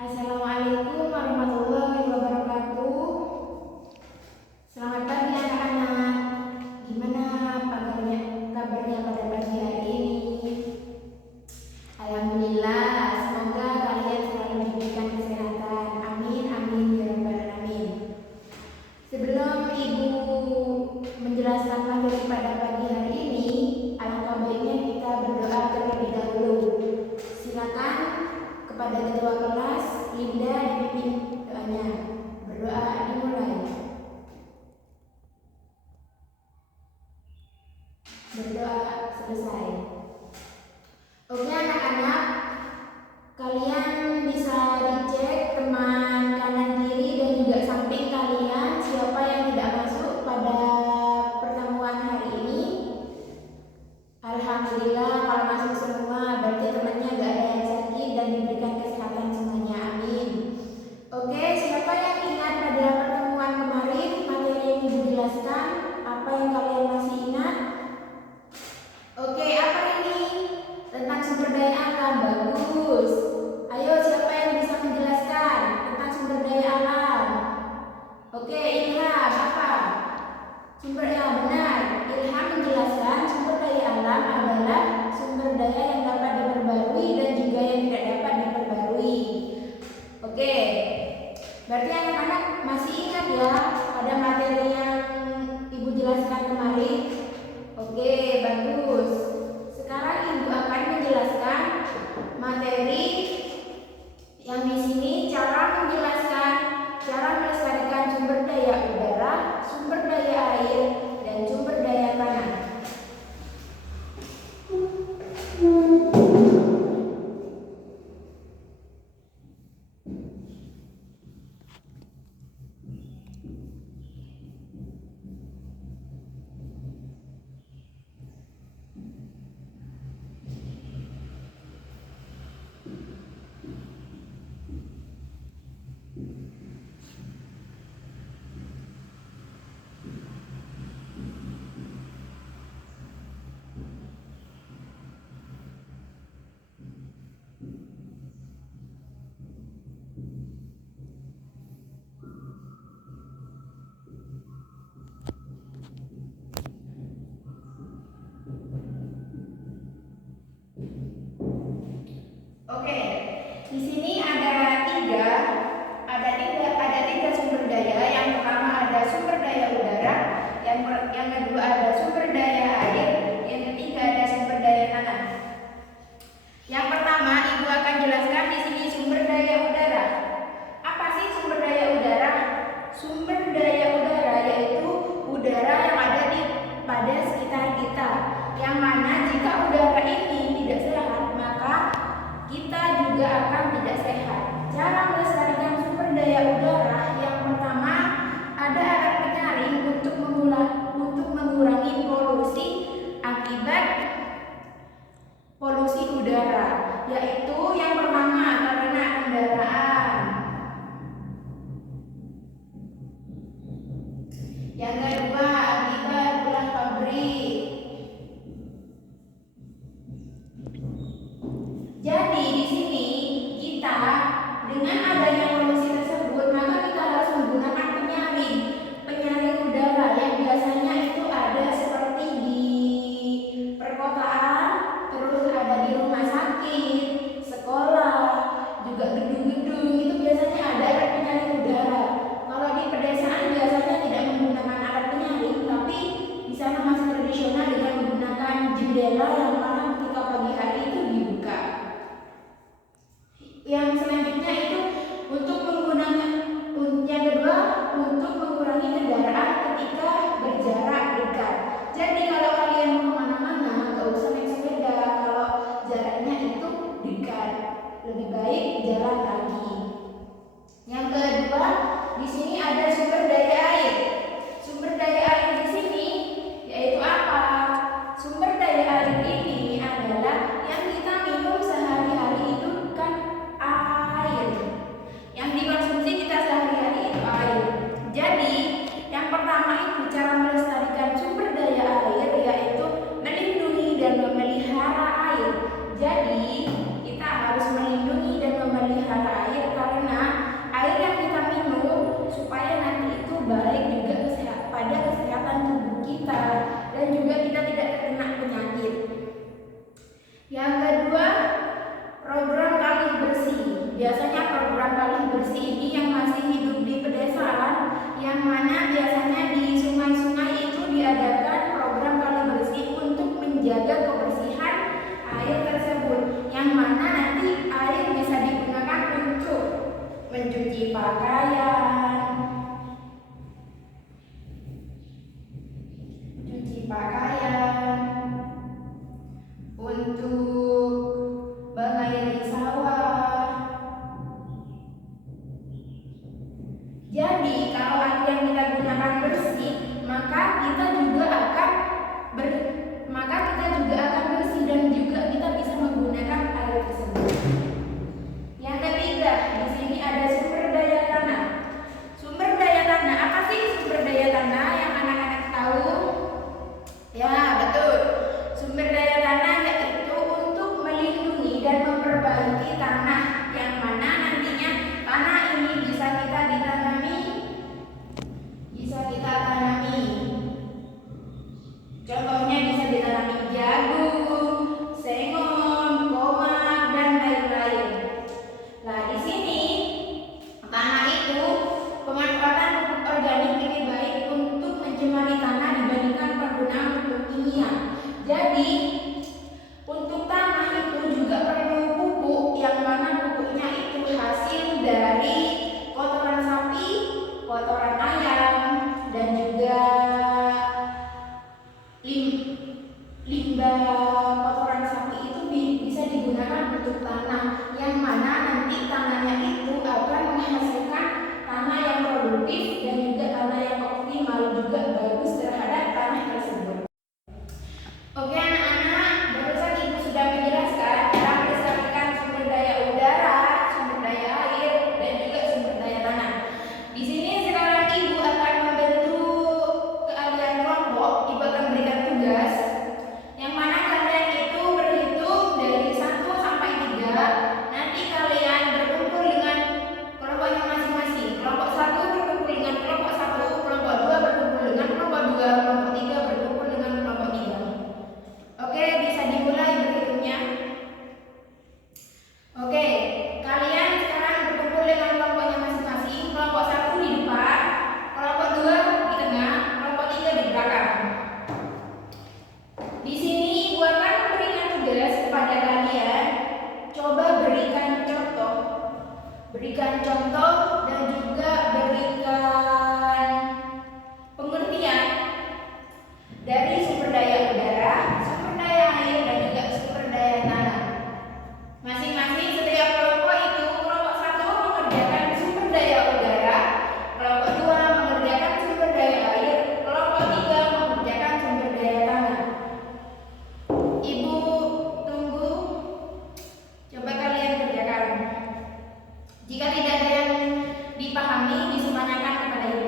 Assalamualaikum warahmatullahi wabarakatuh. Selamat pagi anak-anak. Gimana kabarnya pada pagi hari ini? Alhamdulillah, semoga kalian selalu diberikan kesehatan. Amin, amin, ya rabbal alamin. Sebelum Ibu menjelaskan materi pada pagi hari ini, alangkah baiknya kita berdoa terlebih dahulu. Silakan kepada ketua kelas Linda dipimpin doanya. Berdoa dimulai. Berdoa selesai. Oke anak-anak, kalian bisa dicek teman kanan kiri dan juga samping kalian siapa yang tidak masuk pada pertemuan hari ini. Alhamdulillah kalau masuk semua berarti temannya gak ada yang sakit dan diberikan kesehatan semuanya. Amin. Oke, siapa yang ingat pada pertemuan kemarin materi yang Ibu jelaskan? Apa yang kalian masih ingat? Oke, apa ini? Tentang sumber daya alam. Bagus. Ayo, siapa yang bisa menjelaskan tentang sumber daya alam? Oke, Ilham, apa? Sumber yang benar. Ilham menjelaskan sumber daya alam adalah sumber daya yang dapat diperbarui dan juga yang tidak dapat diperbarui. Oke, berarti anak-anak masih ingat ya pada materi yang Ibu jelaskan kemarin? Oke, bagus. Sekarang Ibu akan menjelaskan materi yang di sini, cara menjelaskan cara melestarikan sumber daya udara, sumber daya air, dan sumber daya tanah. Oke, di sini ada tiga sumber daya. Yang pertama ada sumber daya udara, yang kedua ada sumber daya air, yang ketiga ada sumber daya tanah. Yang pertama Ibu akan jelaskan di sini sumber daya udara. Apa sih sumber daya udara? Sumber daya udara yaitu udara yang ada pada sekitar kita, yang mana jika udara ini tidak sehat maka kita juga akan tidak sehat. Cara melestarikan sumber daya udara, yang pertama ada alat penyaring untuk mengurangi polusi akibat polusi udara, yaitu yang pertama karena kendaraan, yang kedua akibat ulah pabrik. Jadi di sini kita dengan adanya polusi tersebut maka kita harus menggunakan penyaring udara yang biasanya itu ada seperti di perkotaan, terus ada di rumah sakit, sekolah, juga gedung-gedung itu biasanya ada alat penyaring udara. Kalau di pedesaan biasanya tidak menggunakan alat penyaring, tapi di sana masih tradisional dengan menggunakan jendela yang mana ketika pagi hari itu dibuka. Yang selanjutnya itu yang kedua untuk mengurangi kendaraan ketika berjarak dekat. Jadi kalau kalian mau kemana-mana nggak usah naik sepeda kalau jaraknya itu dekat, lebih baik jalan kaki. Yang kedua di sini ada sumber daya air. Sumber daya air di sini yaitu apa? Sumber daya air ini adalah yang kita minum sehari-hari itu kan air. Yang dikonsumsi kita sehari-hari itu air. Jadi yang pertama itu cara melestarikan sumber daya air yaitu melindungi dan memelihara air. Jadi kita harus melindungi dan memelihara air karena penyakit. Yang kedua, program kali bersih. Biasanya program kali bersih ini yang masih hidup di pedesaan, yang mana biasanya di sungai-sungai itu diadakan program kali bersih untuk menjaga kebersihan air tersebut, yang mana nanti air bisa digunakan untuk mencuci pakaian, untuk mengairi sawah. Jadi kalau air yang kita gunakan bersih, maka kita juga akan bersih dan juga kita bisa menggunakan air tersebut. Yang ketiga, di sini ada sumber daya tanah. Sumber daya tanah, apa sih sumber daya tanah yang anak-anak tahu? Ya, betul. Sumber daya tanah yaitu untuk melindungi dan memperbaiki tanah, yang mana nantinya tanah ini bisa kita tanami. Contohnya bisa ditanami jagung, sengon, tomat, dan lain-lain. Nah, di sini tanah itu pemanfaatan pupuk organik lebih baik untuk mencemari tanah dibandingkan penggunaan pupuk kimia. Jadi untuk tanah itu juga perlu pupuk, yang mana pupuknya itu hasil dari kotoran sapi, kotoran ayam, dan juga limbah kotoran sapi itu bisa digunakan untuk tanah, yang mana nanti tanahnya itu akan menghasilkan tanah yang produktif dan juga tanah yang optimal, juga bagus terhadap tanah tersebut. Oke anak-anak, barusan ibu sudah menjelaskan cara melestarikan sumber daya udara, sumber daya air, dan juga sumber daya tanah. Di sini sekarang ibu akan membentuk keahlian kelompok. Ibu akan berikan tugas, yang mana kalian itu berhitung dari 1 sampai 3. Nanti kalian berkumpul dengan kelompoknya masing-masing. Kelompok 1 berkumpul dengan kelompok 1, kelompok 2 berkumpul dengan kelompok 2, kelompok 3 berkumpul dengan kelompok 3. Oke, bisa dimulai berhitungnya. Oke, kalian sekarang berkumpul dengan kelompoknya masing-masing. Kelompok 1 di depan, kelompok 2 di tengah, kelompok 3 di belakang. Di sini ibu akan memberikan tugas kepada kalian. Coba berikan contoh dan juga berikan pengertian dari sumber daya udara, sumber daya air, dan juga sumber daya tanah. Masing-masing setiap kelompok itu, kelompok 1 mengerjakan sumber daya udara, kelompok 2 mengerjakan sumber daya air, kelompok 3 mengerjakan sumber daya tanah. Ibu tunggu, coba kalian kerjakan. Jika tidak ada yang dipahami, disemangatkan kepada ibu.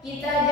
Kita